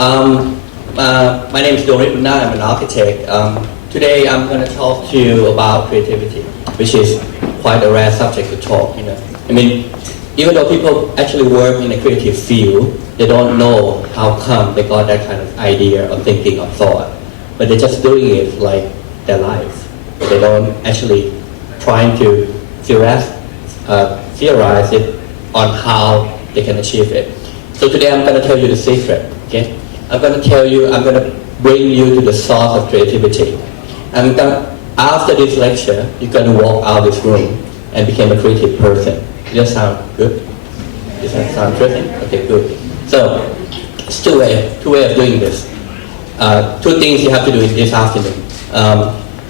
My name is Duangrit. I'm an architect. Today I'm going to talk to you about creativity, which is quite a rare subject to talk. I mean, even though people actually work in a creative field, they don't know how come they got that kind of idea or thinking or thought, but they're just doing it like their life. They don't actually trying to theorize it on how they can achieve it. So today I'm going to tell you the secret. Okay, I'm going to bring you to the source of creativity. After this lecture, you're going to walk out this room and become a creative person. Does that sound good? Does that sound interesting? Okay, good. So, it's two ways of doing this. Two things you have to do this afternoon.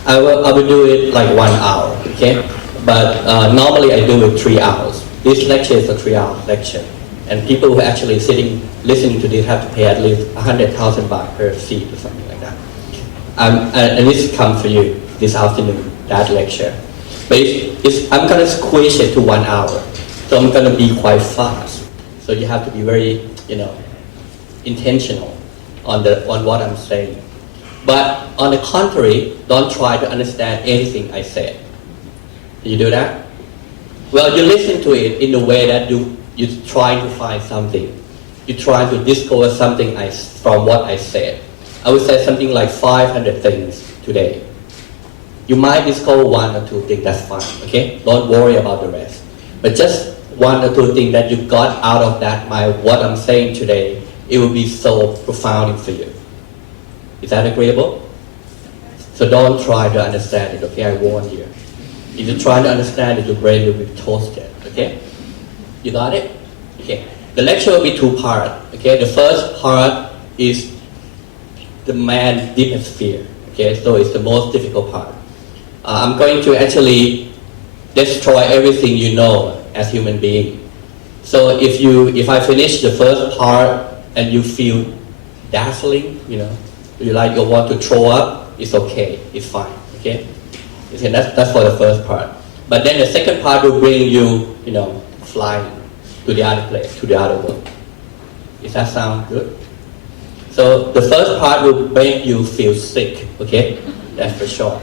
I will do it like 1 hour, okay? But normally I do it 3 hours. This lecture is a 3-hour lecture. And people who are actually listening to this have to pay at least 100,000 baht per seat or something like that. And this comes for you this afternoon, that lecture. But I'm going to squeeze it to 1 hour. So I'm going to be quite fast. So you have to be very, intentional on what I'm saying. But on the contrary, don't try to understand anything I said. Can you do that? Well, you listen to it in the way that you're trying to find something. You're trying to discover something from what I said. I would say something like 500 things today. You might discover 1 or 2 things, that's fine, okay? Don't worry about the rest. But just 1 or 2 things that you got out of that, what I'm saying today, it will be so profound for you. Is that agreeable? So don't try to understand it, okay? I warn you. If you try to understand it, your brain will be toasted, okay? You got it? Okay. The lecture will be 2 parts, okay? The first part is the man's deepest fear, okay? So it's the most difficult part. I'm going to actually destroy everything you know as human being. So if I finish the first part and you feel dazzling, you want to throw up, it's okay, it's fine, okay? That's for the first part. But then the second part will bring you, flying to the other place, to the other world. Does that sound good? So the first part will make you feel sick, okay? That's for sure.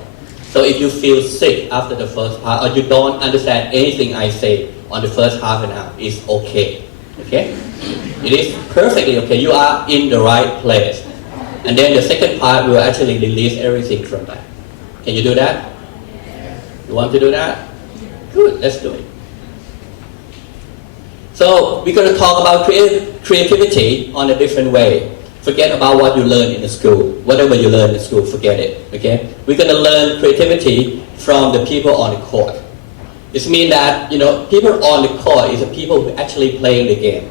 So if you feel sick after the first part, or you don't understand anything I say on the first half an hour, it's okay, okay? It is perfectly okay. You are in the right place. And then the second part will actually release everything from that. Can you do that? You want to do that? Good, let's do it. So we're going to talk about creativity on a different way. Forget about what you learned in the school. Whatever you learned in school, forget it. Okay? We're going to learn creativity from the people on the court. It means that people on the court is the people who actually playing the game.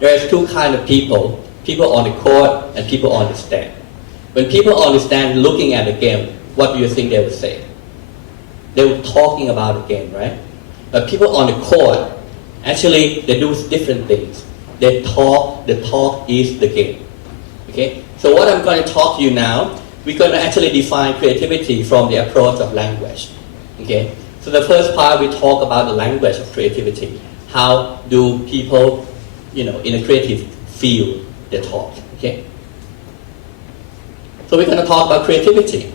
There's 2 kinds of people: people on the court and people on the stand. When people on the stand looking at the game, what do you think they would say? They were talking about the game, right? But people on the court, actually, they do different things. They talk. The talk is the game. Okay? So what I'm going to talk to you now, we're going to actually define creativity from the approach of language. Okay? So the first part, we talk about the language of creativity. How do people, in a creative field, they talk? Okay? So we're going to talk about creativity.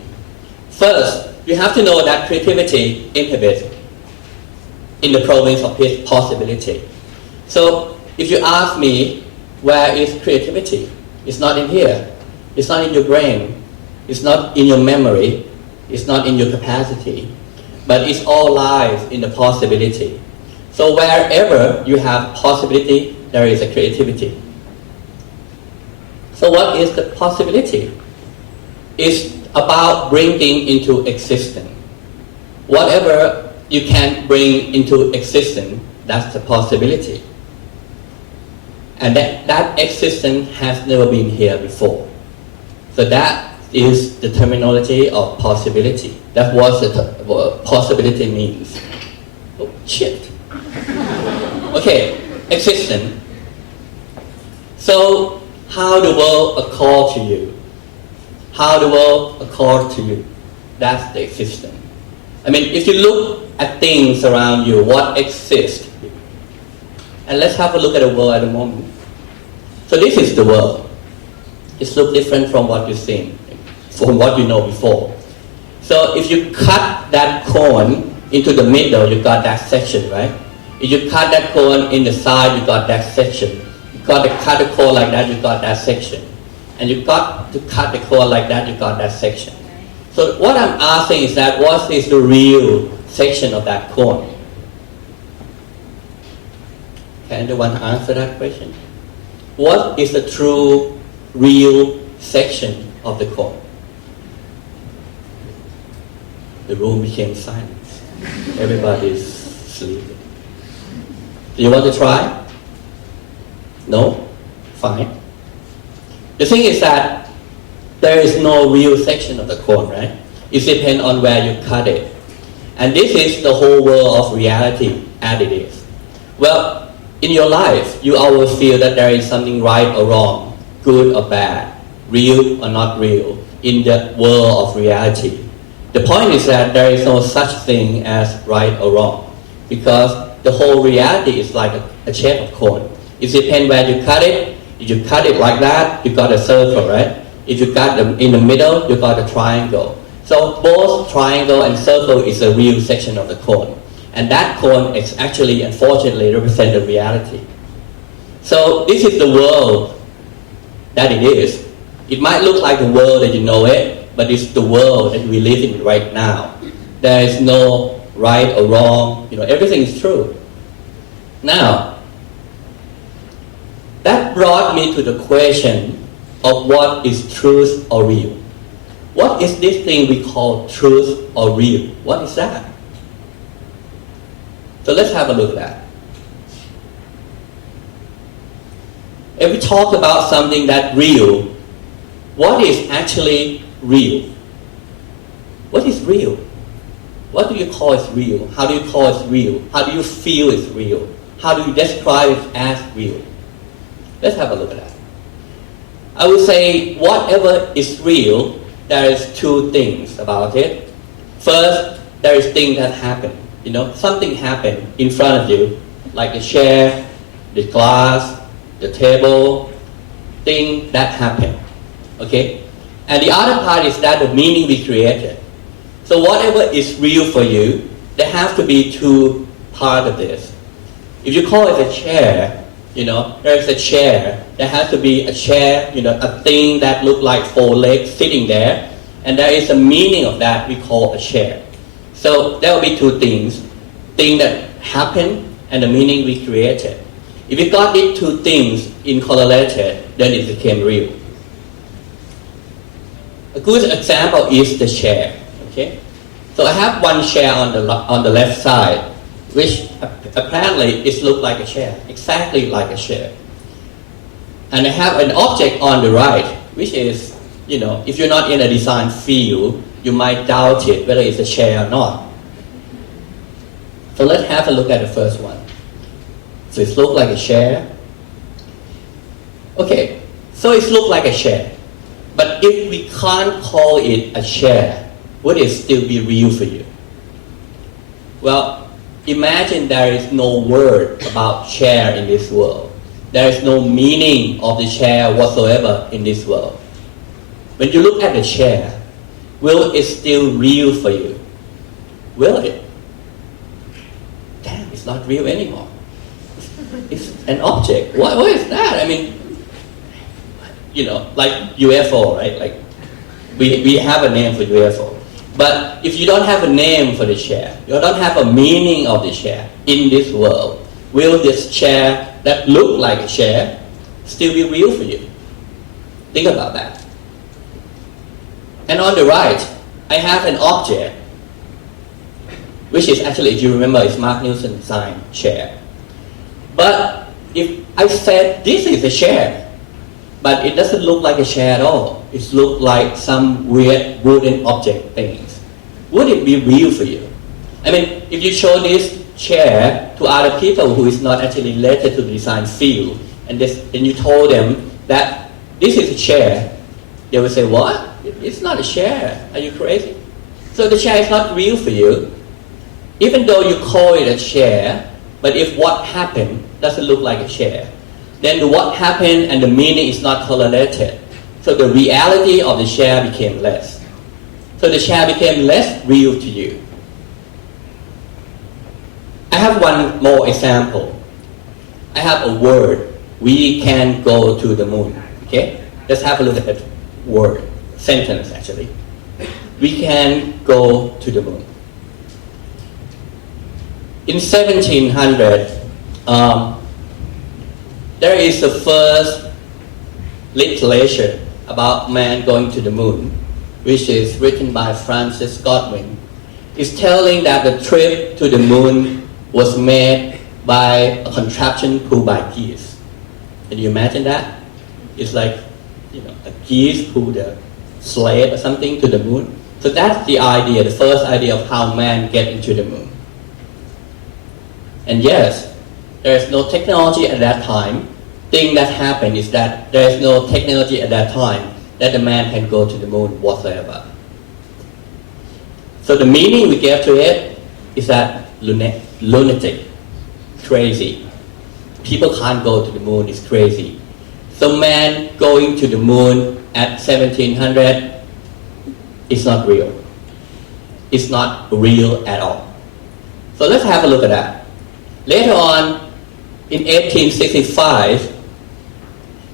First, you have to know that creativity inhibits in the province of possibility. So if you ask me, where is creativity? It's not in here. It's not in your brain. It's not in your memory. It's not in your capacity. But it's all lies in the possibility. So wherever you have possibility, there is a creativity. So what is the possibility? It's about bringing into existence. Whatever you can bring into existence, that's the possibility. And that existence has never been here before. So that is the terminology of possibility. That's what possibility means. Oh, shit. Okay, existence. So how the world accord to you? How the world accord to you? That's the existence. I mean, if you look at things around you, what exists? And let's have a look at the world at the moment. So this is the world. it looks different from what you think, from what you know before. So if you cut that cone into the middle, you got that section, right? If you cut that cone in the side, you got that section. You got to cut the cone like that, you got that section. And you got to cut the cone like that, you got that section. So what I'm asking is that what is the real section of that cone? Can anyone answer that question? What is the true, real section of the cone? The room became silent. Everybody's sleeping. Do you want to try? No? Fine. The thing is that there is no real section of the cone, right? It depends on where you cut it. And this is the whole world of reality as it is. Well, in your life, you always feel that there is something right or wrong, good or bad, real or not real, in the world of reality. The point is that there is no such thing as right or wrong, because the whole reality is like a shape of cone. It depends where you cut it. If you cut it like that, you got a circle, right? If you cut them in the middle, you got a triangle. So both triangle and circle is a real section of the cone. And that cone is actually, unfortunately, represents the reality. So this is the world that it is. It might look like the world that you know it, but it's the world that we live in right now. There is no right or wrong. Everything is true. Now, that brought me to the question of what is truth or real. What is this thing we call truth or real? What is that? So let's have a look at that. If we talk about something that's real, what is actually real? What is real? What do you call it real? How do you call it real? How do you feel it's real? How do you describe it as real? Let's have a look at that. I would say whatever is real, there is two things about it. First, there is things that happen. Something happened in front of you, like the chair, the glass, the table, thing that happened. Okay? And the other part is that the meaning we created. So whatever is real for you, there have to be two parts of this. If you call it a chair, there is a chair. There has to be a chair, a thing that looks like four legs sitting there. And there is a meaning of that we call a chair. So there will be two things. Thing that happened and the meaning we created. If you got these two things correlated, then it became real. A good example is the chair. Okay? So I have one chair on the left side, which apparently it looks like a chair, exactly like a chair. And I have an object on the right, which is, if you're not in a design field, you might doubt it whether it's a chair or not. So let's have a look at the first one. So it looks like a chair. Okay, so it looks like a chair. But if we can't call it a chair, would it still be real for you? Well, imagine there is no word about chair in this world. There is no meaning of the chair whatsoever in this world. When you look at the chair, will it still real for you? Will it? Damn, it's not real anymore. It's an object. What is that? I mean, like UFO, right? Like we have a name for UFO. But if you don't have a name for the chair, you don't have a meaning of the chair in this world, will this chair that look like a chair still be real for you? Think about that. And on the right, I have an object, which is actually, if you remember, it's Mark Newson designed chair. But if I said this is a chair, but it doesn't look like a chair at all, it looks like some weird wooden object things, would it be real for you? I mean, if you show this chair to other people who is not actually related to the design field, and you told them that this is a chair, they will say, what? It's not a chair. Are you crazy? So the chair is not real for you. Even though you call it a chair, but if what happened doesn't look like a chair, then the what happened and the meaning is not correlated, So the reality of the share became less. So the share became less real to you. I have one more example. I have a word. We can go to the moon. Okay? Let's have a look at that word. Sentence, actually. We can go to the moon. In 1700, there is the first literature about man going to the moon, which is written by Francis Godwin. It's telling that the trip to the moon was made by a contraption pulled by geese. Can you imagine that? It's like, a geese pulled a sled or something to the moon. So that's the idea, the first idea of how man get into the moon. And yes, there is no technology at that time. Thing that happened is that there is no technology at that time that the man can go to the moon whatsoever. So the meaning we gave to it is that lunatic, crazy. People can't go to the moon, it's crazy. So man going to the moon at 1700 is not real. It's not real at all. So let's have a look at that. Later on, in 1865,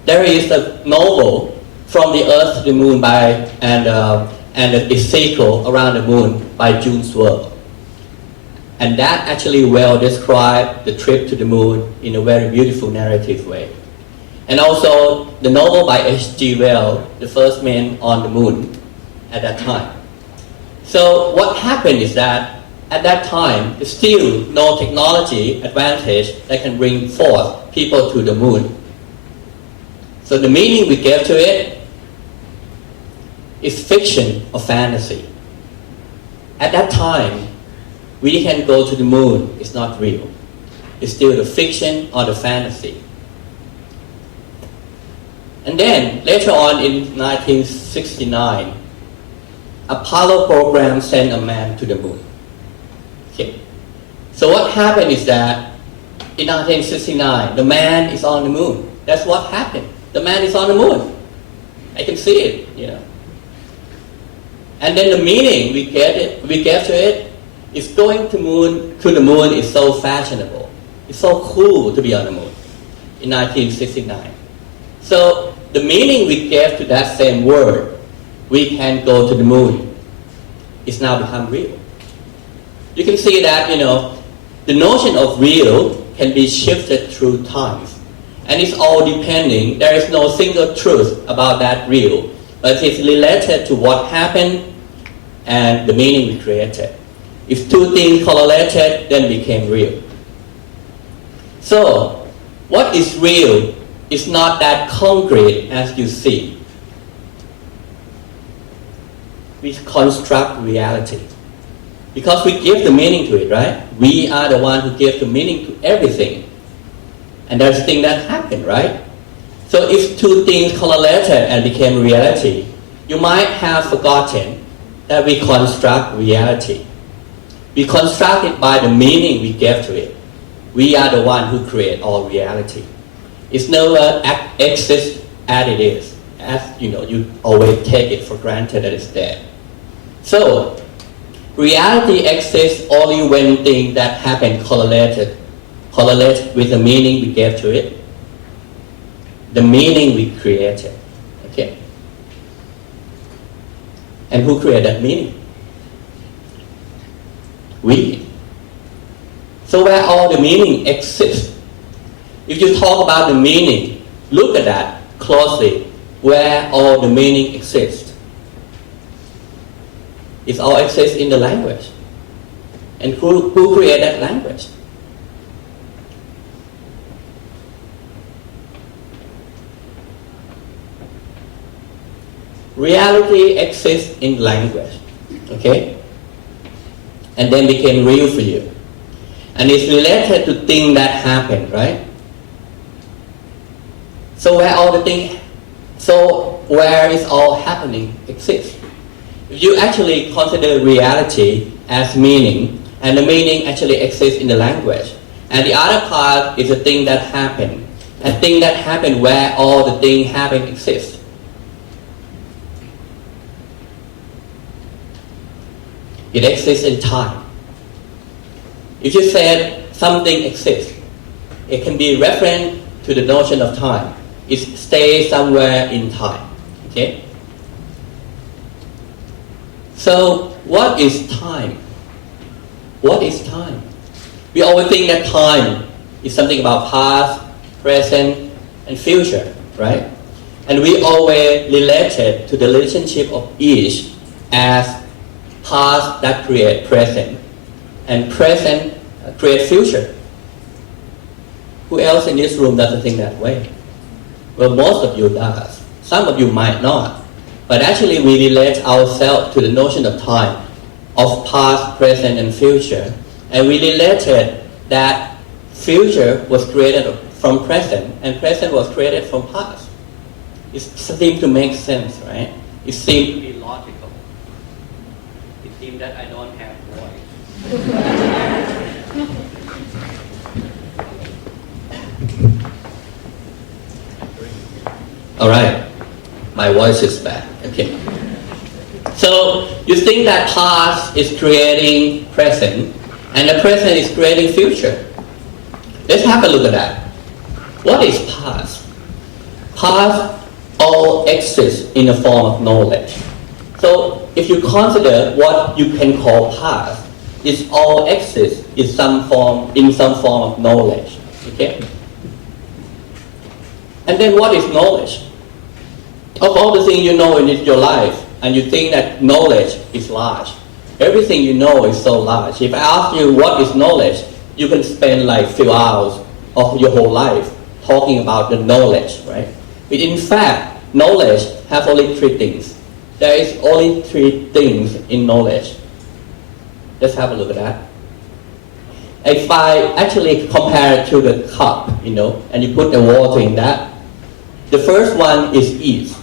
there is a novel From the Earth to the Moon and the sequel Around the Moon by June Swirl. And that actually well described the trip to the moon in a very beautiful narrative way. And also the novel by H.G. Wells, The First Man on the Moon, at that time. So what happened is that at that time, there's still no technology advantage that can bring forth people to the moon. So the meaning we gave to it is fiction or fantasy. At that time, we can go to the moon, it's not real. It's still the fiction or the fantasy. And then, later on in 1969, Apollo program sent a man to the moon. Okay. So what happened is that in 1969, the man is on the moon. That's what happened. The man is on the moon. I can see it, And then the meaning we gave to it is going to the moon is so fashionable. It's so cool to be on the moon in 1969. So the meaning we gave to that same word, we can go to the moon, is now become real. You can see that, the notion of real can be shifted through times. And it's all depending, there is no single truth about that real, but it's related to what happened and the meaning we created. If two things correlated, then became real. So, what is real is not that concrete as you see. We construct reality. Because we give the meaning to it, right? We are the one who give the meaning to everything. And there's a thing that happened, right? So if two things correlated and became reality, you might have forgotten that we construct reality. We construct it by the meaning we gave to it. We are the one who create all reality. It's never exists as it is. As you always take it for granted that it's there. So, reality exists only when things that happen correlate with the meaning we gave to it, the meaning we created. Okay? And who created that meaning? We. So where all the meaning exists, if you talk about the meaning, look at that closely, where all the meaning exists. It all exists in the language. And who created that language? Reality exists in language, okay? And then became real for you. And it's related to things that happen, right? So where is all happening exists. If you actually consider reality as meaning, and the meaning actually exists in the language, and the other part is the thing that happened, and thing that happened where all the things happen exists. It exists in time. If you said something exists, it can be referent to the notion of time. It stays somewhere in time. Okay? So, what is time? What is time? We always think that time is something about past, present, and future, right? And we always relate it to the relationship of each as past that create present, and present create future. Who else in this room doesn't think that way? Well, most of you does. Some of you might not. But actually we relate ourselves to the notion of time, of past, present, and future. And we related that future was created from present, and present was created from past. It seems to make sense, right? It seems to be logical. It seems that I don't have voice. All right, my voice is back. Okay. So you think that past is creating present, and the present is creating future. Let's have a look at that. What is past? Past all exists in the form of knowledge. So if you consider what you can call past, it all exists in some form of knowledge. Okay? And then what is knowledge? Of all the things you know in your life, and you think that knowledge is large. Everything you know is so large. If I ask you what is knowledge, you can spend like few hours of your whole life talking about the knowledge, right? But in fact, knowledge has only three things. There is only three things in knowledge. Let's have a look at that. If I actually compare it to the cup, and you put the water in that, the first one is ease.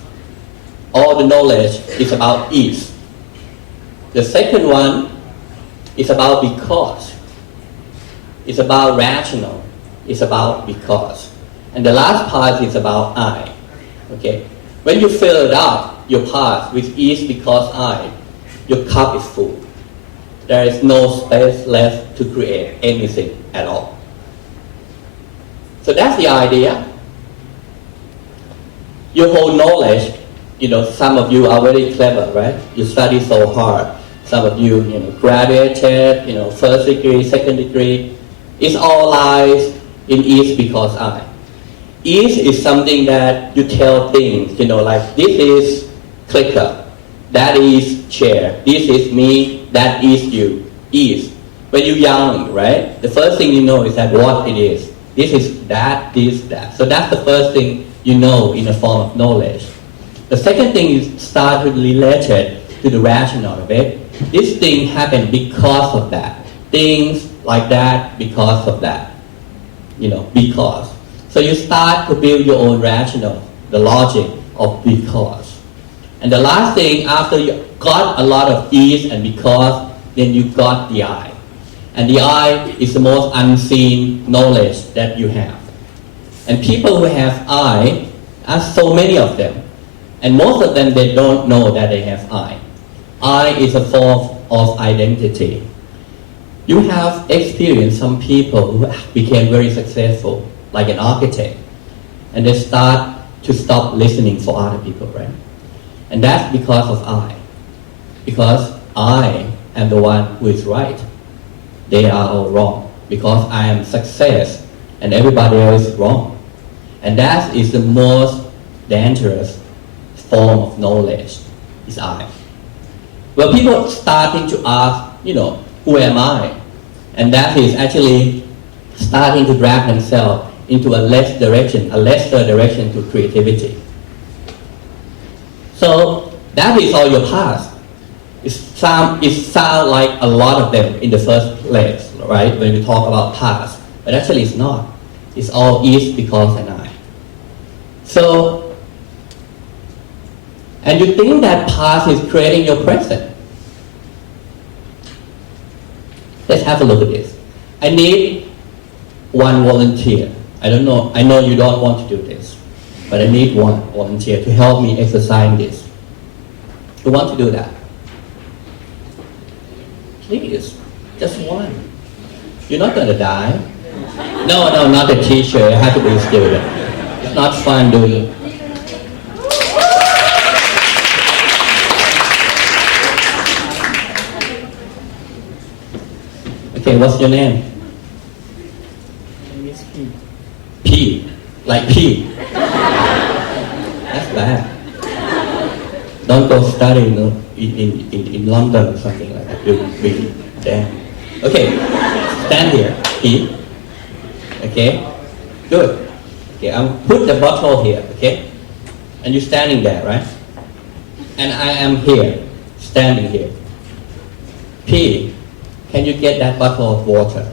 All the knowledge is about ease. The second one is about because. It's about rational. It's about because. And the last part is about I. Okay? When you fill it up, your part with ease because I, your cup is full. There is no space left to create anything at all. So that's the idea. Your whole knowledge, some of you are very clever, right? You study so hard. Some of you, graduated, first degree, second degree. It's all lies in ease because I. Ease is something that you tell things, like this is clicker, that is chair, this is me, that is you. Ease. When you're young, right? The first thing you know is that what it is. This is that, this, that. So that's the first thing you know in the form of knowledge. The second thing is start to relate it to the rational of it. This thing happened because of that. Things like that because of that. Because. So you start to build your own rational, the logic of because. And the last thing, after you got a lot of ease and because, then you got the I. And the I is the most unseen knowledge that you have. And people who have I are so many of them. And most of them, they don't know that they have I. I is a form of identity. You have experienced some people who became very successful, like an architect, and they start to stop listening for other people, right? And that's because of I. Because I am the one who is right. They are all wrong. Because I am success and everybody else is wrong. And that is the most dangerous form of knowledge, is I. Well, people starting to ask, who am I? And that is actually starting to drag themselves into a lesser direction to creativity. So that is all your past. It sounds like a lot of them in the first place, right? When we talk about past, but actually it's not. It's all is, because, and I. So, and you think that past is creating your present. Let's have a look at this. I need one volunteer. I know you don't want to do this, but I need one volunteer to help me exercise this. Who want to do that? Please, just one. You're not gonna die. No, not the teacher. It has to be a student. It's not fun doing it. Okay, what's your name? P. Like P. That's bad. Don't go study in London or something like that. You'll be damn. Okay, stand here, P. Okay, good. Okay, I'll put the bottle here, okay? And you're standing there, right? And I am here, standing here. P, can you get that bottle of water?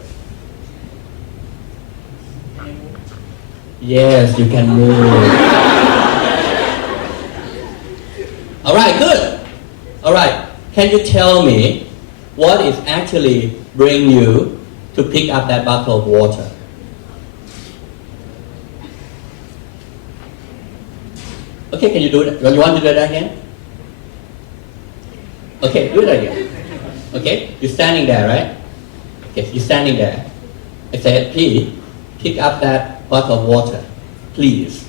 Yes, you can move. All right, good. All right, can you tell me what is actually bring you to pick up that bottle of water? Okay, can you do it? You want to do that again? Okay, do it again. Okay, you're standing there, right? Okay, you're standing there. I said, P, pick up that bottle of water, please.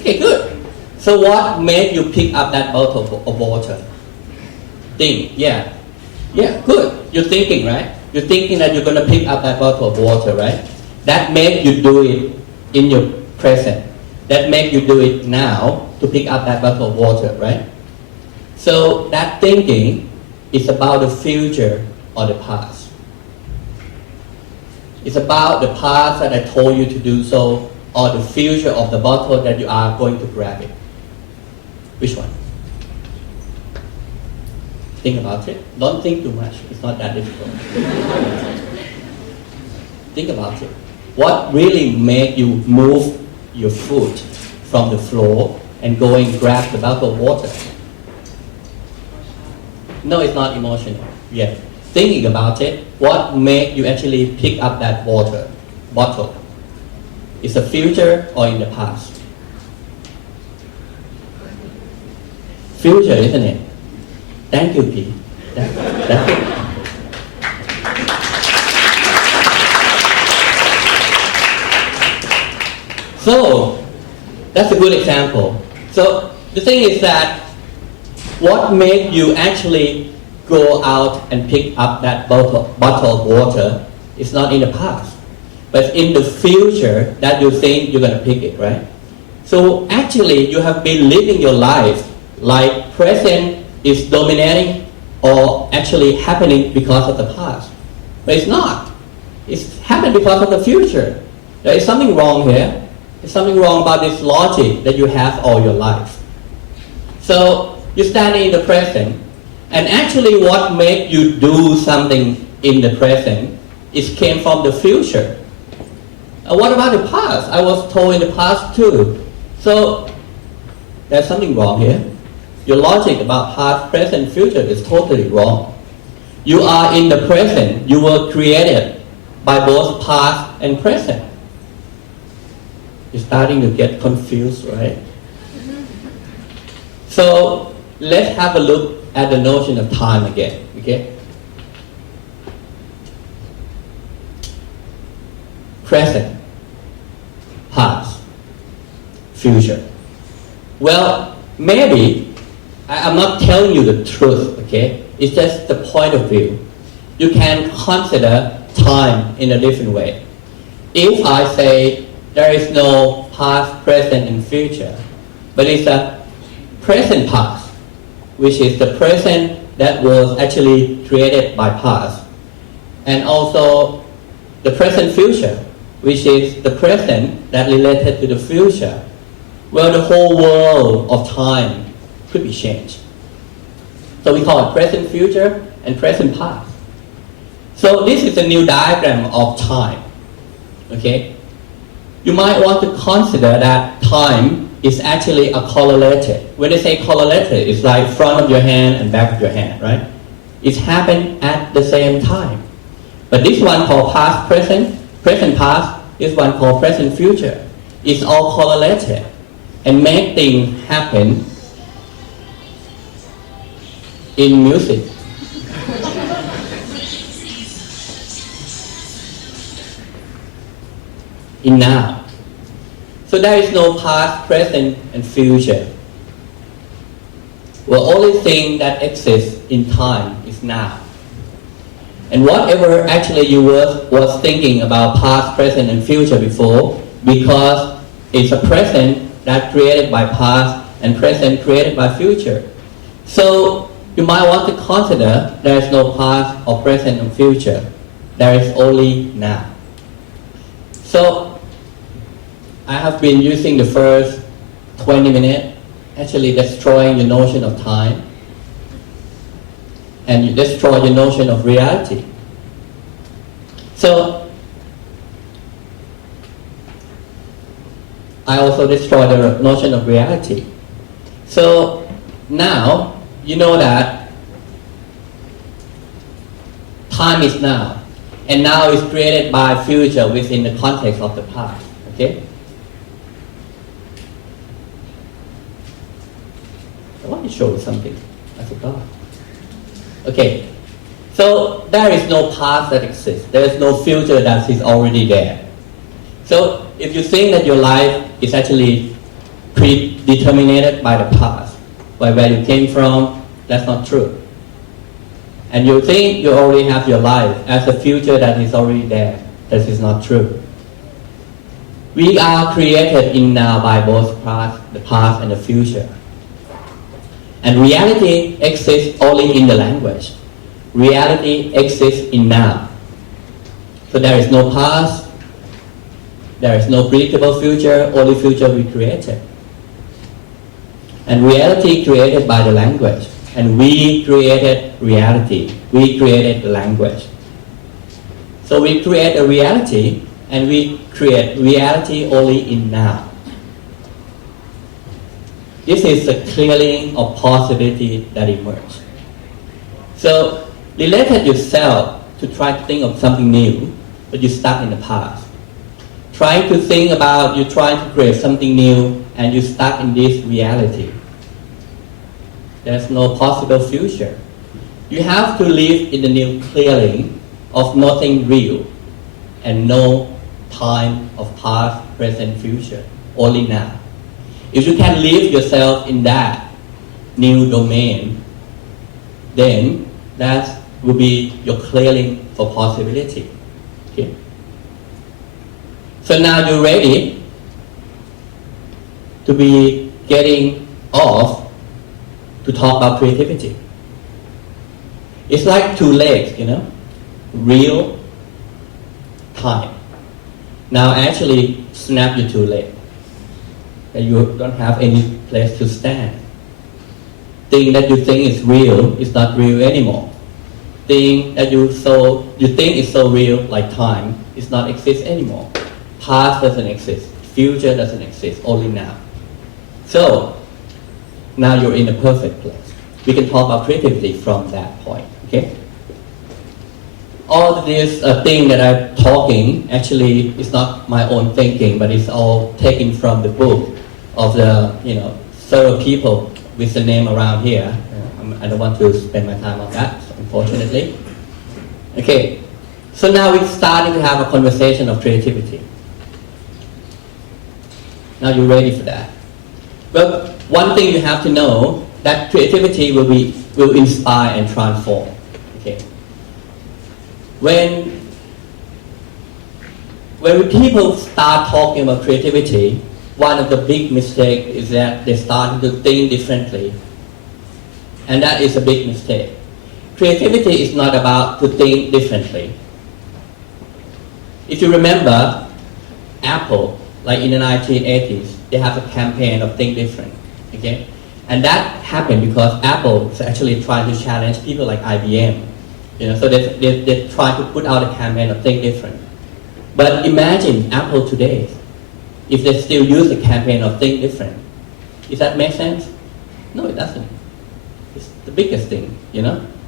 Okay, good. So what made you pick up that bottle of water? Think, yeah. Yeah, good. You're thinking, right? You're thinking that you're going to pick up that bottle of water, right? That made you do it in your present. That made you do it now to pick up that bottle of water, right? So that thinking is about the future or the past. It's about the past that I told you to do so, or the future of the bottle that you are going to grab it. Which one? Think about it. Don't think too much. It's not that difficult. Think about it. What really made you move your foot from the floor and go and grab the bottle of water? No, it's not emotional. Yeah. Thinking about it, what made you actually pick up that water bottle? Is the future or in the past? Future, isn't it? Thank you, P. That's it. So, that's a good example. So, the thing is that what made you actually go out and pick up that bottle of water is not in the past, but in the future that you think you're going to pick it, right? So actually you have been living your life like present is dominating or actually happening because of the past. But it's not. It's happened because of the future. There is something wrong here. There's something wrong about this logic that you have all your life. So you're standing in the present, and actually what made you do something in the present is came from the future. What about the past? I was told in the past too. So there's something wrong here. Your logic about past, present, future is totally wrong. You are in the present. You were created by both past and present. You're starting to get confused, right? So let's have a look at the notion of time again, okay? Present, past, future. Well, maybe, I'm not telling you the truth, okay? It's just the point of view. You can consider time in a different way. If I say there is no past, present, and future, but it's a present past, which is the present that was actually created by past, and also the present future, which is the present that related to the future. Well, the whole world of time could be changed. So we call it present future and present past. So this is a new diagram of time, okay? You might want to consider that time is actually a correlated. When they say correlated, it's like front of your hand and back of your hand, right? It's happened at the same time. But this one called past, present, present past, this one called present future. It's all correlated and make things happen in music. In now. So there is no past, present, and future. The only thing that exists in time is now. And whatever actually you was thinking about past, present, and future before, because it's a present that created by past and present created by future. So you might want to consider there is no past or present or future. There is only now. So I have been using the first 20 minutes actually destroying your notion of time, and you destroy your notion of reality. So I also destroy the notion of reality. So now you know that time is now, and now is created by future within the context of the past. Okay? I want to show you something. I forgot. Okay. So there is no past that exists. There is no future that is already there. So if you think that your life is actually predetermined by the past, by where you came from, that's not true. And you think you already have your life as a future that is already there. That is not true. We are created in now by both the past and the future. And reality exists only in the language. Reality exists in now. So there is no past, there is no predictable future, only future we created. And reality created by the language. And we created reality. We created the language. So we create a reality, and we create reality only in now. This is the clearing of possibility that emerges. So related yourself to try to think of something new, but you're stuck in the past. Trying to think about you trying to create something new, and you're stuck in this reality. There's no possible future. You have to live in the new clearing of nothing real, and no time of past, present, future, only now. If you can live yourself in that new domain, then that will be your clearing for possibility. Okay? So now you're ready to be getting off to talk about creativity. It's like two legs, real time. Now actually snap your two legs. And you don't have any place to stand. Thing that you think is real is not real anymore. Thing that you think is so real, like time, is not exist anymore. Past doesn't exist. Future doesn't exist. Only now. So now you're in a perfect place. We can talk about creativity from that point. Okay. All of this thing that I'm talking actually is not my own thinking, but it's all taken from the book of the several people with the name around here. I don't want to spend my time on that, unfortunately. Okay, so now we're starting to have a conversation of creativity. Now you're ready for that. Well, one thing you have to know that creativity will inspire and transform. Okay. When people start talking about creativity, one of the big mistakes is that they start to think differently. And that is a big mistake. Creativity is not about to think differently. If you remember, Apple, like in the 1980s, they have a campaign of think different. Okay? And that happened because Apple is actually trying to challenge people like IBM. So they try to put out a campaign of think different. But imagine Apple today, if they still use the campaign of think different. Does that make sense? No, it doesn't. It's the biggest thing,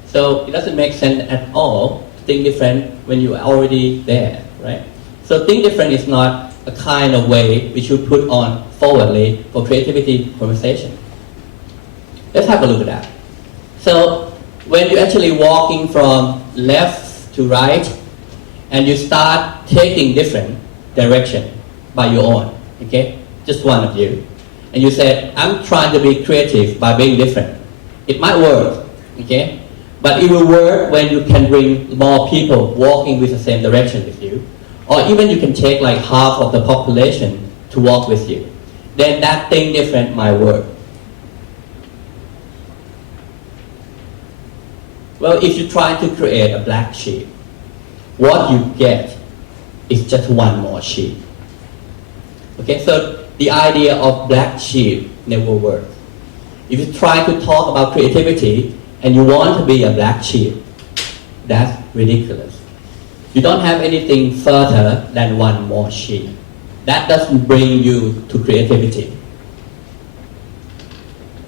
So it doesn't make sense at all to think different when you are already there, right? So think different is not a kind of way we should put on forwardly for creativity conversation. Let's have a look at that. So when you're actually walking from left to right, and you start taking different direction by your own, okay? Just one of you. And you said, I'm trying to be creative by being different. It might work, okay? But it will work when you can bring more people walking with the same direction with you. Or even you can take like half of the population to walk with you. Then that thing different might work. Well, if you try to create a black sheep, what you get is just one more sheep. Okay, so the idea of black sheep never works. If you try to talk about creativity and you want to be a black sheep, that's ridiculous. You don't have anything further than one more sheep. That doesn't bring you to creativity.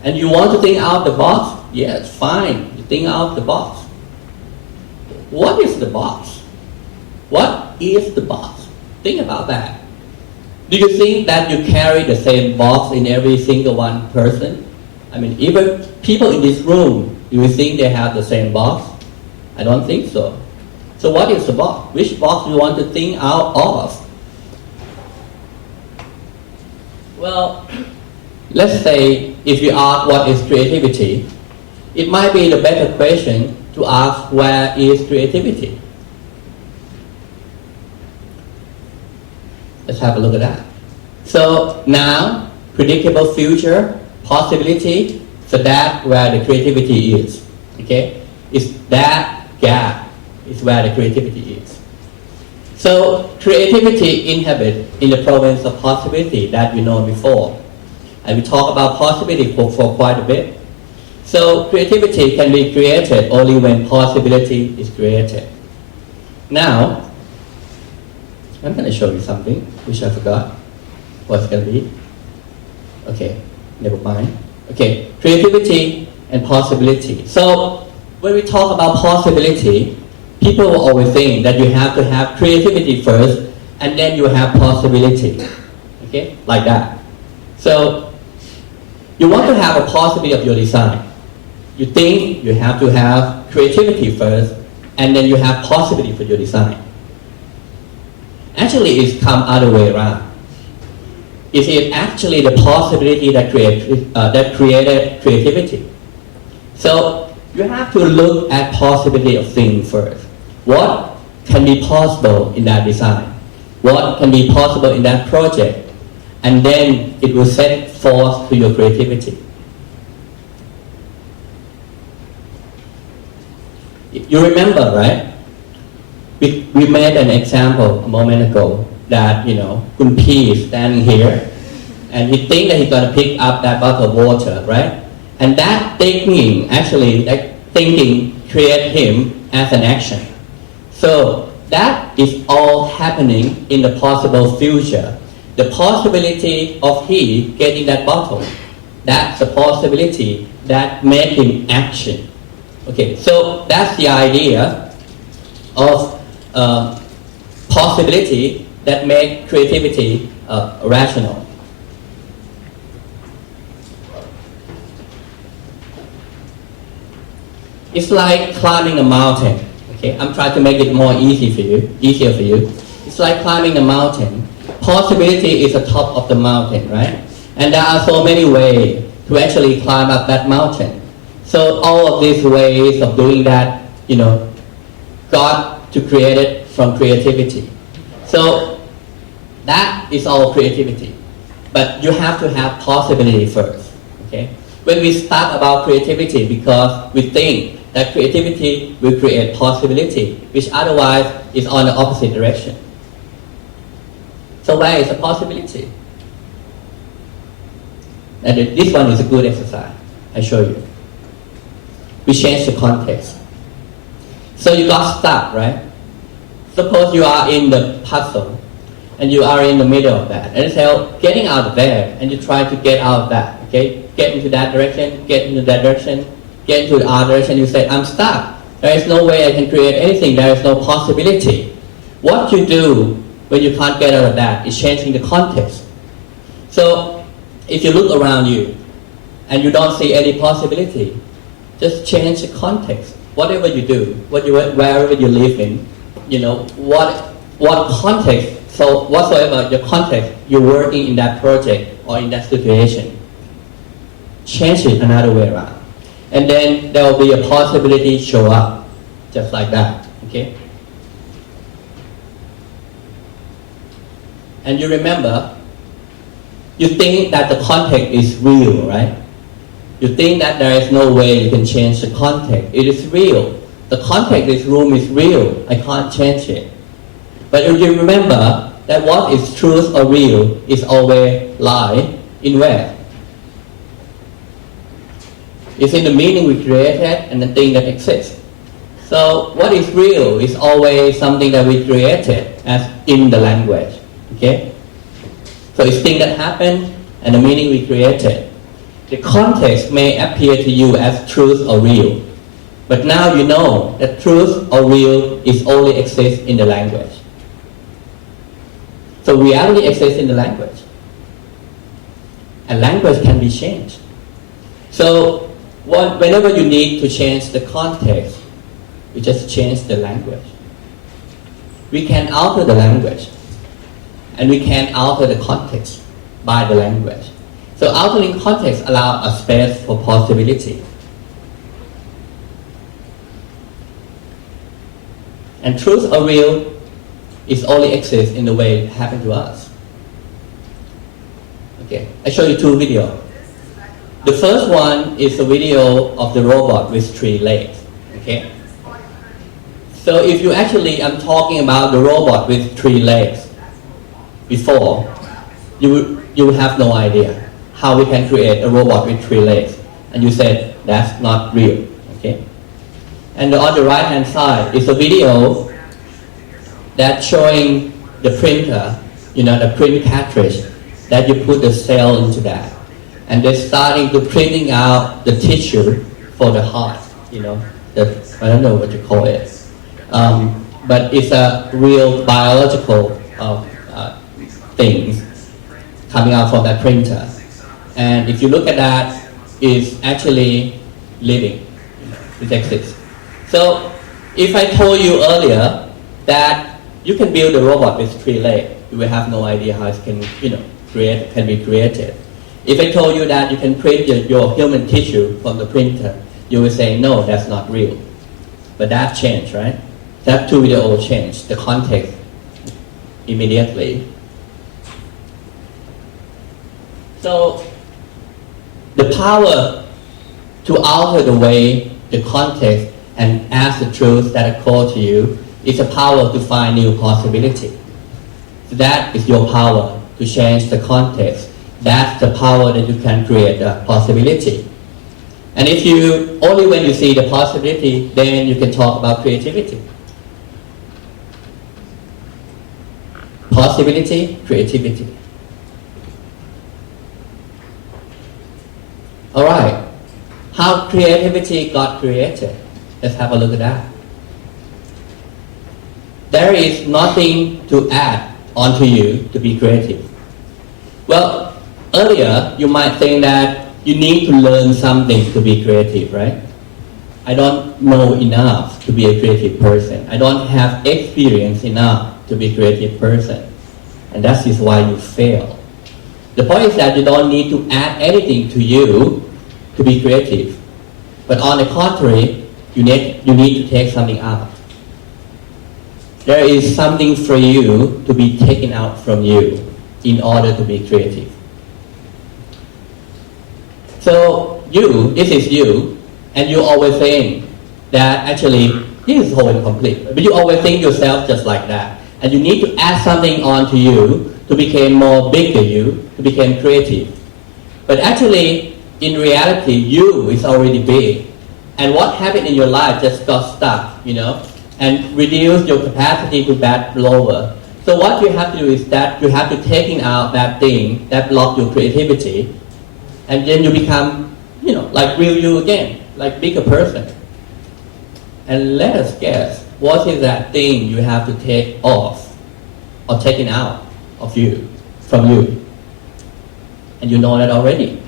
And you want to think out the box? Yes, fine. You think out the box. What is the box? What is the box? Think about that. Do you think that you carry the same box in every single one person? I mean, even people in this room, do you think they have the same box? I don't think so. So what is the box? Which box do you want to think out of? Well, let's say if you ask what is creativity, it might be the better question to ask where is creativity? Let's have a look at that. So now, predictable future, possibility, so that's where the creativity is. Okay? It's that gap is where the creativity is. So creativity inhabits in the province of possibility that you know before. And we talk about possibility for quite a bit. So creativity can be created only when possibility is created. Now, I'm going to show you something which I forgot. What's going to be? Okay, never mind. Okay, creativity and possibility. So when we talk about possibility, people will always think that you have to have creativity first and then you have possibility. Okay, like that. So you want to have a possibility of your design. You think you have to have creativity first and then you have possibility for your design. Actually, it's come other way around. Is it actually the possibility that created creativity? So you have to look at possibility of things first. What can be possible in that design? What can be possible in that project? And then it will set forth to your creativity. You remember, right? We made an example a moment ago that, Kun P is standing here and he thinks that he's going to pick up that bottle of water, right? And that thinking, actually, that thinking creates him as an action. So that is all happening in the possible future. The possibility of he getting that bottle, that's the possibility that made him action. Okay, so that's the idea of possibility that make creativity rational. It's like climbing a mountain. Okay, I'm trying to make it more easier for you. It's like climbing a mountain. Possibility is the top of the mountain, right? And there are so many ways to actually climb up that mountain. So all of these ways of doing that, got to create it from creativity. So that is all creativity. But you have to have possibility first. Okay? When we start about creativity, because we think that creativity will create possibility, which otherwise is on the opposite direction. So where is the possibility? And this one is a good exercise. I show you. We change the context. So you got stuck, right? Suppose you are in the puzzle and you are in the middle of that. And so getting out of there and you try to get out of that. Okay? Get into that direction, get into that direction, get into the other direction. You say, I'm stuck. There is no way I can create anything. There is no possibility. What you do when you can't get out of that is changing the context. So if you look around you and you don't see any possibility, Just change the context. Whatever you do, wherever you live in, what context, so whatsoever your context, you're working in that project or in that situation, change it another way around. And then there will be a possibility show up, just like that, okay? And you remember, you think that the context is real, right? You think that there is no way you can change the context. It is real. The context of this room is real. I can't change it. But if you remember that what is truth or real is always lie in where? It's in the meaning we created and the thing that exists. So what is real is always something that we created as in the language. Okay? So it's thing that happened and the meaning we created. The context may appear to you as truth or real. But now you know that truth or real is only exists in the language. So reality exists in the language. And language can be changed. So whenever you need to change the context, you just change the language. We can alter the language. And we can alter the context by the language. So altering context allows a space for possibility. And truth or real is only exists in the way it happened to us. Okay, I show you two videos. The first one is a video of the robot with 3 legs. Okay. So if you actually, I'm talking about the robot with 3 legs before, you would have no idea how we can create a robot with 3 legs. And you said, that's not real. Okay. And on the right hand side is a video that's showing the printer, the print cartridge, that you put the cell into that. And they're starting to printing out the tissue for the heart, I don't know what you call it. But it's a real biological things coming out from that printer. And if you look at that, it's actually living. It exists. So if I told you earlier that you can build a robot with 3 legs, you will have no idea how it can, can be created. If I told you that you can print your human tissue from the printer, you will say, no, that's not real. But that changed, right? That 2 videos changed the context immediately. So the power to alter the way, the context, and ask the truth that occur to you is a power to find new possibility. So that is your power to change the context. That's the power that you can create a possibility. And if you, only when you see the possibility, then you can talk about creativity. Possibility, creativity. Alright, how creativity got created? Let's have a look at that. There is nothing to add onto you to be creative. Well, earlier you might think that you need to learn something to be creative, right? I don't know enough to be a creative person. I don't have experience enough to be a creative person. And that is why you fail. The point is that you don't need to add anything to you to be creative. But on the contrary, you need to take something out. There is something for you to be taken out from you in order to be creative. So this is you, and you always think that actually this is whole and complete. But you always think yourself just like that. And you need to add something onto you to become more bigger you, to become creative. But actually, in reality, you is already big. And what happened in your life just got stuck, and reduce your capacity to that lower. So what you have to do is that you have to take out that thing that block your creativity, and then you become, like real you again, like bigger person. And let us guess, what is that thing you have to take off or taken out of you, from you? And you know that already.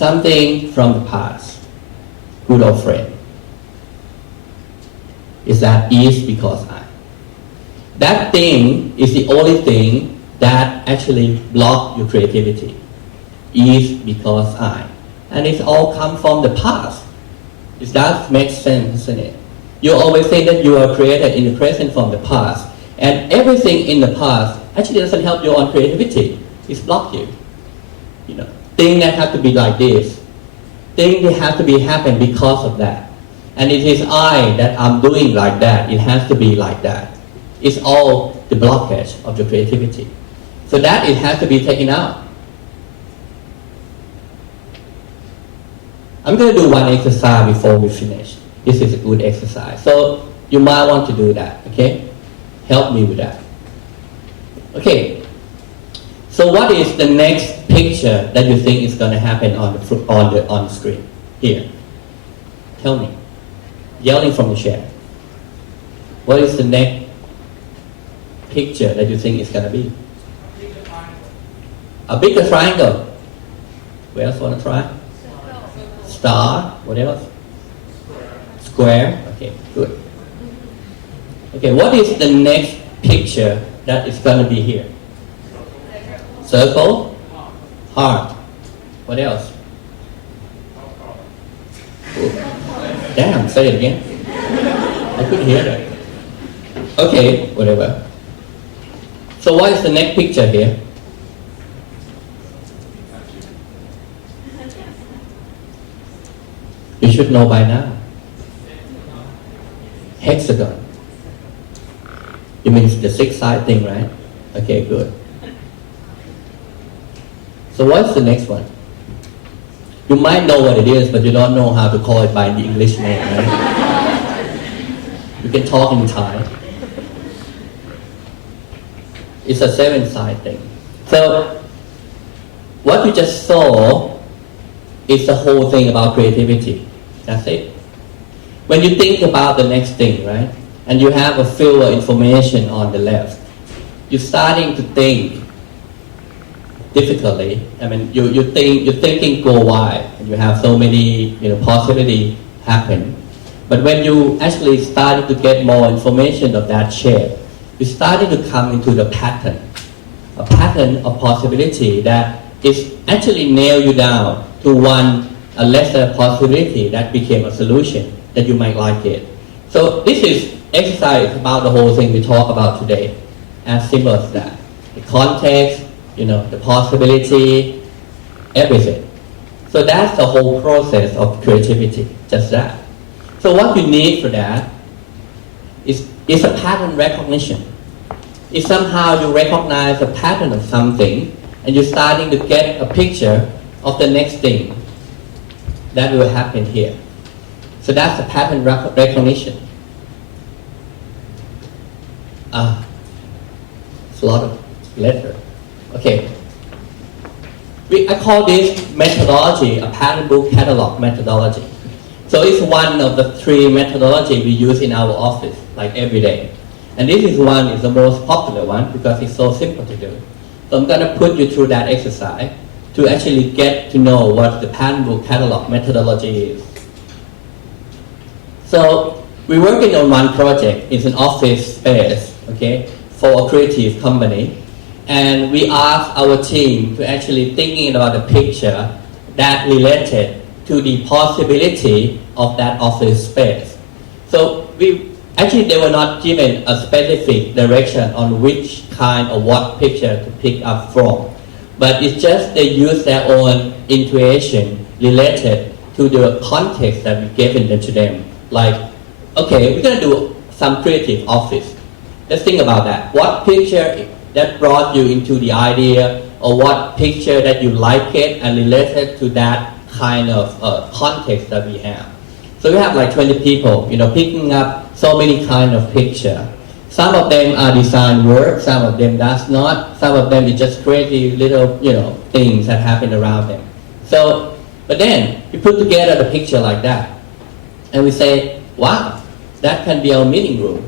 something from the past, good old friend. Is that is because I. That thing is the only thing that actually blocks your creativity. Is because I. And it's all come from the past. It does make sense, doesn't it? You always say that you are created in the present from the past. And everything in the past actually doesn't help you on creativity. It's blocked you. You know, things that have to be like this. Things that have to be happen because of that. And it is I that I'm doing like that. It has to be like that. It's all the blockage of your creativity. So that it has to be taken out. I'm going to do one exercise before we finish. This is a good exercise. So you might want to do that, okay? Help me with that. Okay. So what is the next picture that you think is going to happen on the screen? Here. Tell me. Yelling from the chair. What is the next picture that you think is going to be? A bigger triangle. Who else want to try? Star. What else? Square. Okay, good. Okay, what is the next picture that is going to be here? Circle. Heart. What else? Ooh. Damn, say it again. I couldn't hear that. Okay, whatever. So what is the next picture here? You should know by now. Hexagon. You mean the six-side thing, right? Okay, good. So what's the next one? You might know what it is, but you don't know how to call it by the English name, right? You can talk in Thai. It's a seven-side thing. So what you just saw is the whole thing about creativity. That's it. When you think about the next thing, right, and you have a field of information on the left, you're starting to think difficultly. I mean, you're thinking go wide, and you have so many possibilities happen. But when you actually starting to get more information of that shape, you're starting to come into the pattern, a pattern of possibility that is actually nail you down to a lesser possibility that became a solution that you might like it. So this is exercise about the whole thing we talk about today, as simple as that. The context, the possibility, everything. So that's the whole process of creativity, just that. So what you need for that is a pattern recognition. If somehow you recognize a pattern of something, and you're starting to get a picture of the next thing that will happen here. So that's the pattern recognition. It's a lot of letter. Okay. I call this methodology a pattern book catalog methodology. So it's one of the three methodologies we use in our office, like every day. And this is the most popular one because it's so simple to do. So I'm going to put you through that exercise to actually get to know what the pattern book catalog methodology is. So we're working on one project. It's an office space, okay, for a creative company. And we asked our team to actually thinking about a picture that related to the possibility of that office space. So they were not given a specific direction on which kind of what picture to pick up from. But it's just they use their own intuition related to the context that we given to them. Like, okay, we're going to do some creative office. Let's think about that. What picture that brought you into the idea, or what picture that you like it and related to that kind of context that we have. So we have like 20 people, picking up so many kind of picture. Some of them are design work, some of them does not, some of them is just creative little, things that happen around them. So, but then we put together the picture like that, and we say, wow, that can be our meeting room.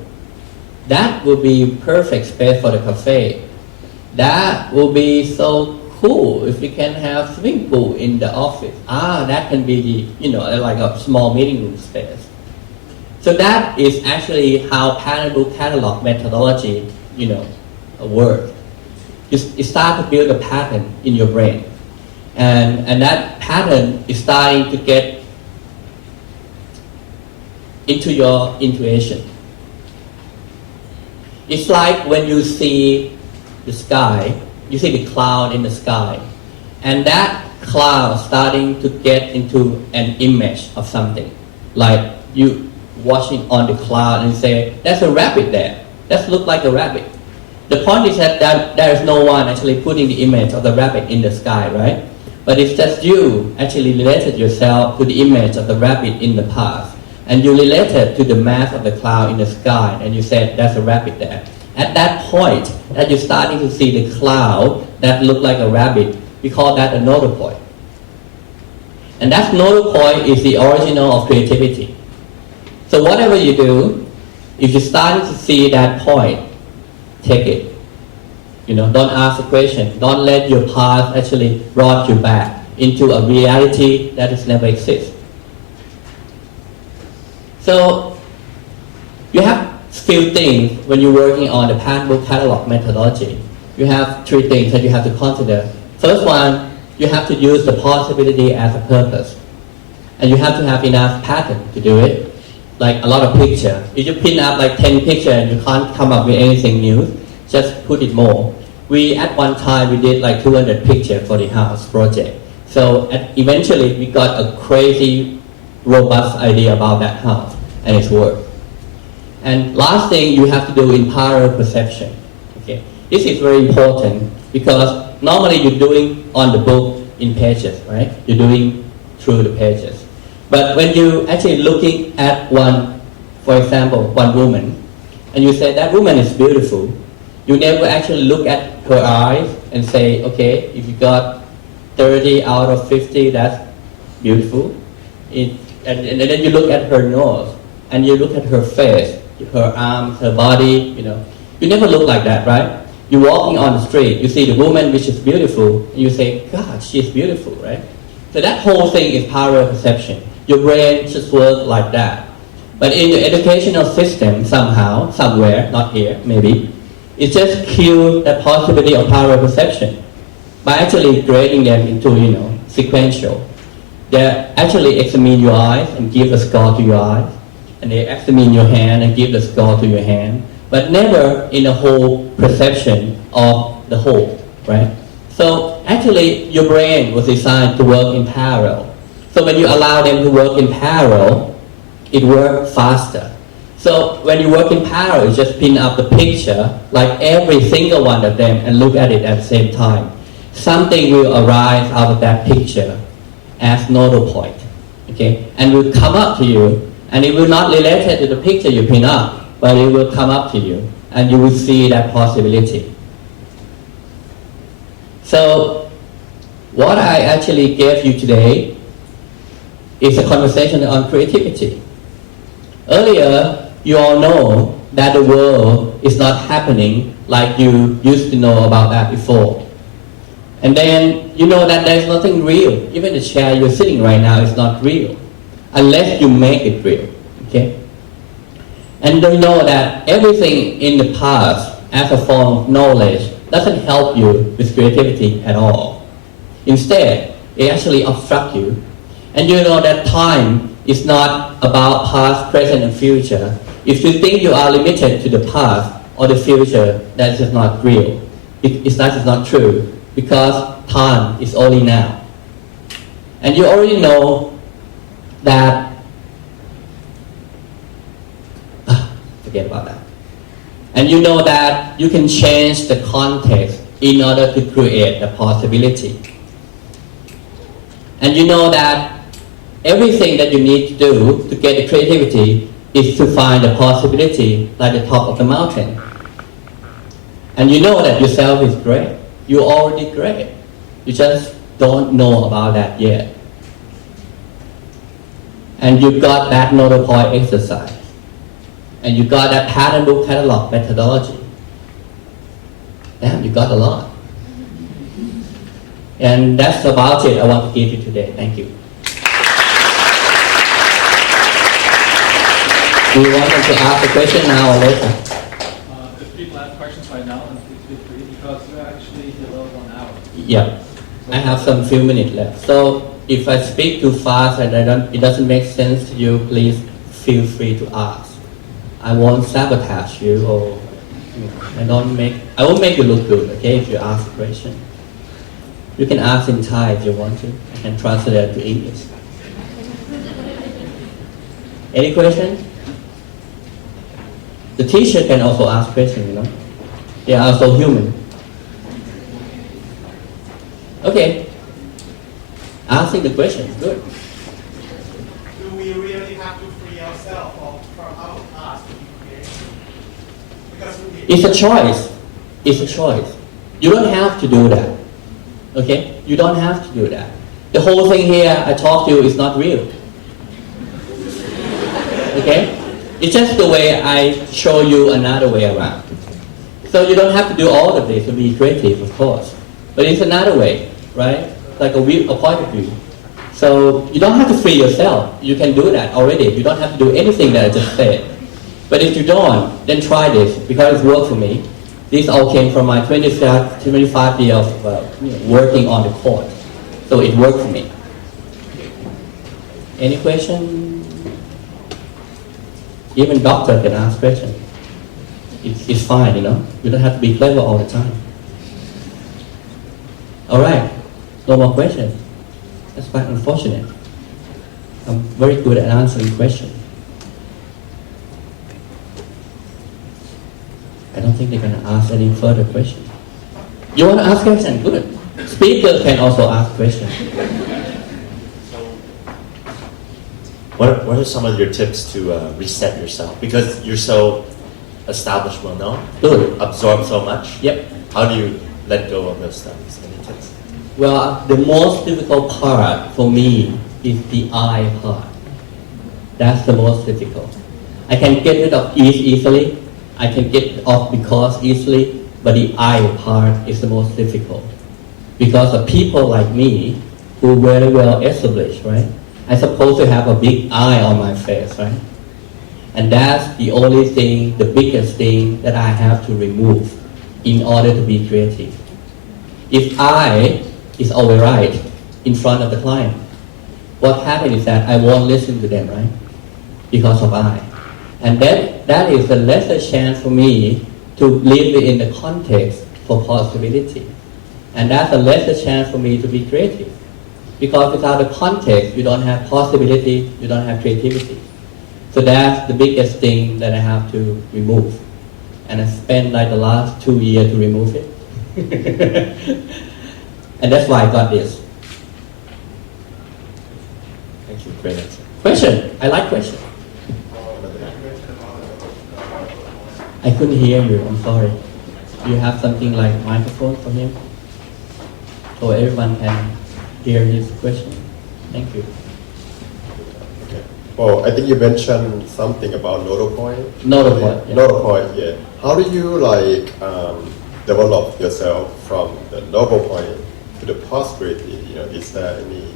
That will be perfect space for the cafe. That will be so cool if we can have swimming pool in the office. That can be the, like a small meeting room space. So that is actually how pattern book catalog methodology, works. You start to build a pattern in your brain. And that pattern is starting to get into your intuition. It's like when you see the sky, you see the cloud in the sky, and that cloud starting to get into an image of something. Like you watching on the cloud and say, there's a rabbit there. That looks like a rabbit. The point is that there is no one actually putting the image of the rabbit in the sky, right? But it's just you actually related yourself to the image of the rabbit in the past. And you related to the mass of the cloud in the sky, and you said, there's a rabbit there. At that point, that you're starting to see the cloud that look like a rabbit, we call that a nodal point. And that nodal point is the original of creativity. So whatever you do, if you're starting to see that point, take it. Don't ask a question. Don't let your past actually brought you back into a reality that has never existed. So you have few things when you're working on the pattern book catalog methodology. You have three things that you have to consider. First one, you have to use the possibility as a purpose. And you have to have enough pattern to do it. Like a lot of picture. If you pin up like 10 pictures and you can't come up with anything new, just put it more. At one time, we did like 200 pictures for the house project. So eventually, we got a crazy, robust idea about that house, and it's worked. And last thing you have to do in parallel perception. Okay, this is very important because normally you're doing on the book in pages, right? You're doing through the pages. But when you actually looking at one, for example, one woman, and you say that woman is beautiful, you never actually look at her eyes and say, okay, if you got 30 out of 50, that's beautiful. And then you look at her nose, and you look at her face, her arms, her body, You never look like that, right? You're walking on the street, you see the woman which is beautiful, and you say, God, she's beautiful, right? So that whole thing is parallel perception. Your brain just works like that. But in the educational system, somehow, somewhere, not here, maybe, it just kills that possibility of parallel perception by actually grading them into, sequential. They actually examine your eyes and give a score to your eyes. And they examine your hand and give the score to your hand. But never in a whole perception of the whole, right? So actually, your brain was designed to work in parallel. So when you allow them to work in parallel, it works faster. So when you work in parallel, you just pin up the picture, like every single one of them, and look at it at the same time. Something will arise out of that picture as nodal point, okay? And will come up to you, and it will not relate to the picture you pin up, but it will come up to you, and you will see that possibility. So what I actually gave you today is a conversation on creativity. Earlier, you all know that the world is not happening like you used to know about that before. And then you know that there's nothing real. Even the chair you're sitting right now is not real, unless you make it real, okay? And you know that everything in the past as a form of knowledge doesn't help you with creativity at all. Instead, it actually obstructs you. And you know that time is not about past, present, and future. If you think you are limited to the past or the future, that is not real. That is not true, because time is only now. And you already know that, forget about that. And you know that you can change the context in order to create the possibility. And you know that everything that you need to do to get the creativity is to find the possibility like the top of the mountain. And you know that yourself is great. You're already great. You just don't know about that yet. And you got that nodal point exercise. And you got that pattern book catalog methodology. Damn, you got a lot. And that's about it I want to give you today. Thank you. Do you want them to ask a question now or later? If people have questions right now, then please feel free, because we're actually here about 1 hour. Yeah, I have some few minutes left. So if I speak too fast and it doesn't make sense to you, please feel free to ask. I won't sabotage you, or I won't make you look good, okay, if you ask a question. You can ask in Thai if you want to. I can translate it to English. Any questions? The teacher can also ask questions, you know. They are also human. Okay. Asking the question is good. Do we really have to free ourselves from our past to be creative? Because It's a choice. It's a choice. You don't have to do that. Okay? You don't have to do that. The whole thing here I talk to you is not real. Okay? It's just the way I show you another way around. So you don't have to do all of this to be creative, of course. But it's another way, right? Like a point of view. So you don't have to free yourself. You can do that already. You don't have to do anything that I just said. But if you don't, then try this, because it worked for me. This all came from my 25 years of working on the court. So it worked for me. Any question? Even doctor can ask questions. It's fine, you know. You don't have to be clever all the time. All right. No more questions. That's quite unfortunate. I'm very good at answering questions. I don't think they're going to ask any further questions. You want to ask questions? Good. Speakers can also ask questions. What are some of your tips to reset yourself? Because you're so established, well-known, Good. absorb so much. Yep. How do you let go of those stuff? Any tips? Well, the most difficult part for me is the I part. That's the most difficult. I can get rid of is easily. I can get off because easily, but the I part is the most difficult. Because of people like me who very well established, right? I'm supposed to have a big eye on my face, right? And that's the only thing, the biggest thing that I have to remove in order to be creative. If I is always right in front of the client, what happens is that I won't listen to them, right? Because of I. And that is a lesser chance for me to live within the context for possibility. And that's a lesser chance for me to be creative. Because without the context, you don't have possibility, you don't have creativity. So that's the biggest thing that I have to remove. And I spent like the last 2 years to remove it. And that's why I got this. Thank you. Great answer. Question. I like question. I couldn't hear you, I'm sorry. You have something like microphone for him? So everyone can hear his question. Thank you. Okay. Well, I think you mentioned something about nodal point. Nodal point, yeah. Nodal point, yeah. How do you develop yourself from the nodal point to the possibility? You know, is there any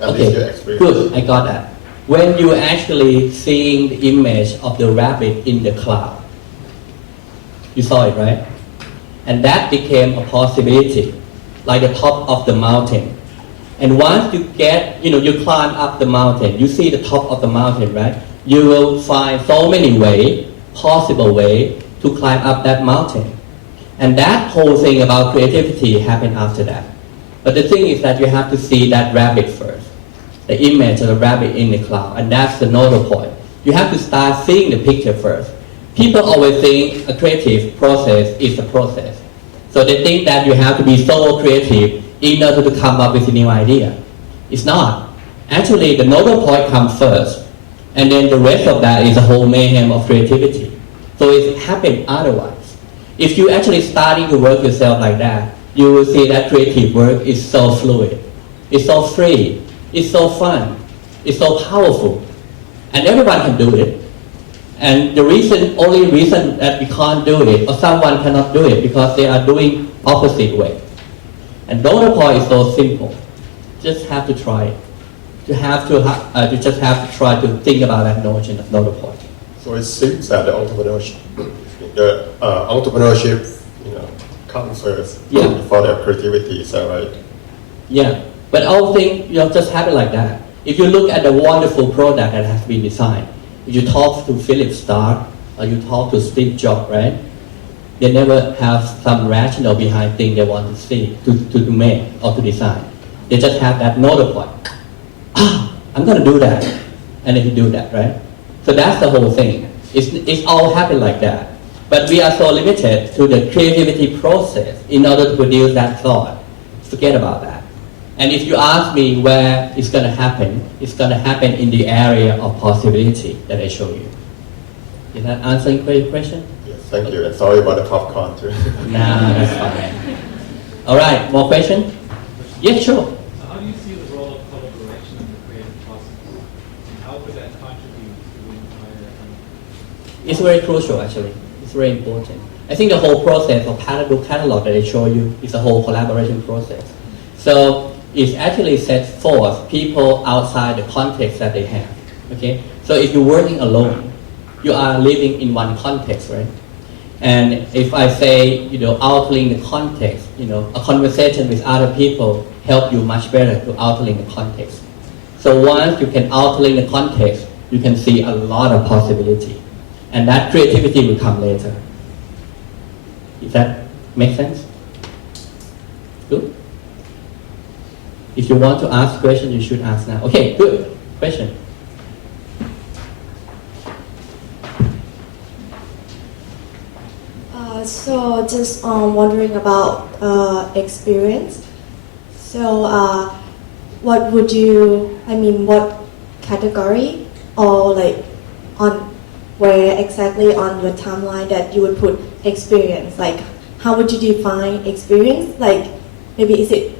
at least your experience? Good, I got that. When you actually seeing the image of the rabbit in the cloud, you saw it, right? And that became a possibility, like the top of the mountain. And once you get, you climb up the mountain, you see the top of the mountain, right? You will find so many possible ways to climb up that mountain. And that whole thing about creativity happened after that. But the thing is that you have to see that rabbit first, the image of the rabbit in the cloud, and that's the nodal point. You have to start seeing the picture first. People always think a creative process is a process. So they think that you have to be so creative in order to come up with a new idea. It's not. Actually, the nodal point comes first, and then the rest of that is a whole mayhem of creativity. So it happens otherwise. If you actually starting to work yourself like that, you will see that creative work is so fluid. It's so free. It's so fun. It's so powerful. And everyone can do it. And the only reason that we can't do it, or someone cannot do it, because they are doing opposite way. And nodal point is so simple. Just have to try it. You just have to try to think about that notion of nodal point. So it seems that the entrepreneurship, comes first Yeah. before the creativity. Is that right? Yeah, but all things just happen like that. If you look at the wonderful product that has been designed, if you talk to Philip Stark or you talk to Steve Jobs, right? They never have some rationale behind things they want to see, to make or to design. They just have that nodal point. I'm going to do that, and then you do that, right? So that's the whole thing. It's all happened like that. But we are so limited to the creativity process in order to produce that thought. Forget about that. And if you ask me where it's going to happen, it's going to happen in the area of possibility that I show you. Is that answering your question? Yes, thank you. And sorry about the popcorn too. Nah, that's fine. All right, more question? Yes, sure. So how do you see the role of collaboration in the creative process? And how could that contribute to the entire It's very crucial, actually. It's very important. I think the whole process of catalog that I show you is a whole collaboration process. So it's actually set forth people outside the context that they have. Okay. So if you're working alone, you are living in one context, right? And if I say, altering the context, a conversation with other people help you much better to altering the context. So once you can altering the context, you can see a lot of possibility. And that creativity will come later. Does that make sense? Good? If you want to ask questions, you should ask now. Okay, good. Question. So just wondering about experience. So what category or on where exactly on your timeline that you would put experience? Like how would you define experience? Like maybe is it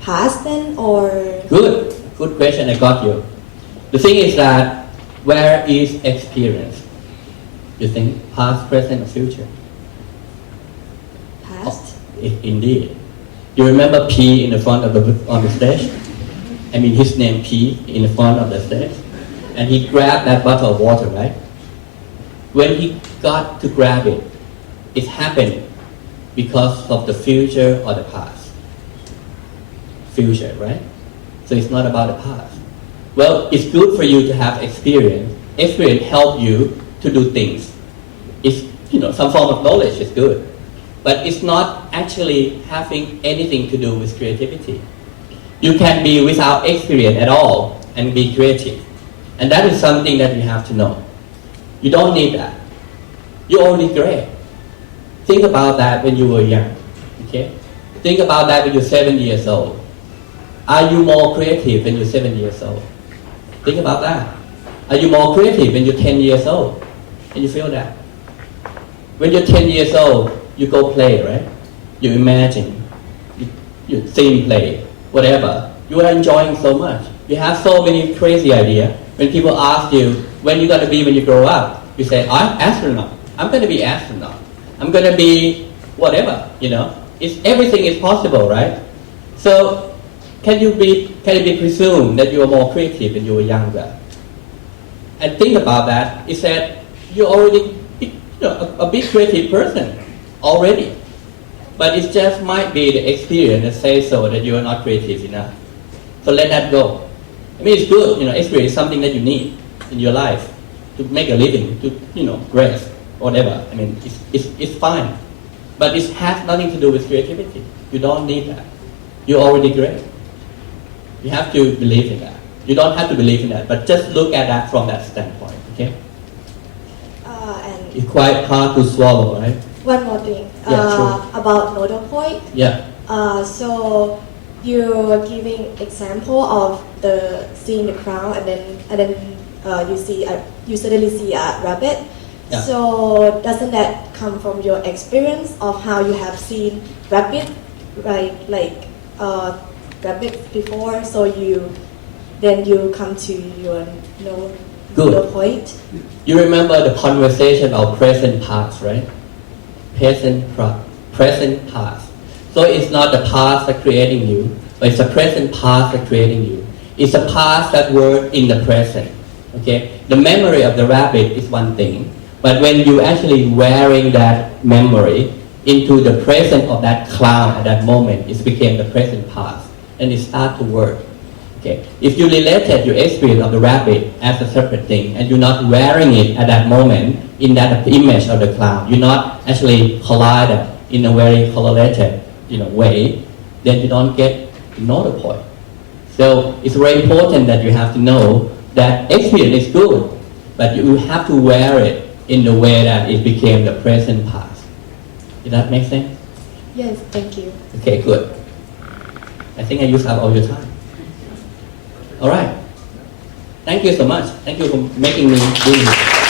past then or? Good question, I got you. The thing is that where is experience? You think past, present, or future? Past? Indeed. You remember P in the front of on the stage? I mean his name P in the front of the stage. And he grabbed that bottle of water, right? When he got to grab it, it happened because of the future or the past. Future, right? So it's not about the past. Well, it's good for you to have experience. Experience help you to do things. It's, some form of knowledge is good. But it's not actually having anything to do with creativity. You can be without experience at all and be creative. And that is something that you have to know. You don't need that. You're already great. Think about that when you were young. Okay? Think about that when you're 7 years old. Are you more creative when you're 7 years old? Think about that. Are you more creative when you're 10 years old? Can you feel that? When you're 10 years old, you go play, right? You imagine. You sing, play, whatever. You are enjoying so much. You have so many crazy ideas. When people ask you, when you're going to be when you grow up, you say, I'm astronaut. I'm going to be astronaut. I'm going to be whatever, everything is possible, right? So, can it be presumed that you are more creative when you were younger? And think about that. It's that you're already a big creative person already. But it just might be the experience that says so that you are not creative enough. So let that go. I mean, it's good, experience is something that you need in your life to make a living, to, rest, whatever. I mean, it's fine. But it has nothing to do with creativity. You don't need that. You're already great. You have to believe in that. You don't have to believe in that, but just look at that from that standpoint, okay? And it's quite hard to swallow, right? one more thing. Yeah, sure. About nodal point. Yeah. So you're giving example of the seeing the crown and then you suddenly see a rabbit. Yeah. So doesn't that come from your experience of how you have seen rabbit, right? Rabbit before, so you come to your nodal point. You remember the conversation of present past, right? Present past. So it's not the past that creating you, but it's the present past that creating you. It's a past that work in the present. Okay, the memory of the rabbit is one thing, but when you actually wearing that memory into the present of that clown at that moment, it became the present past, and it start to work. Okay, if you related your experience of the rabbit as a separate thing, and you're not wearing it at that moment in that image of the clown, you're not actually collided in a very correlated, way, then you don't get to know the point. So it's very important that you have to know that experience is good, but you have to wear it in the way that it became the present past. Does that make sense? Yes, thank you. Okay, good. I think I used up all your time. All right. Thank you so much. Thank you for making me do this.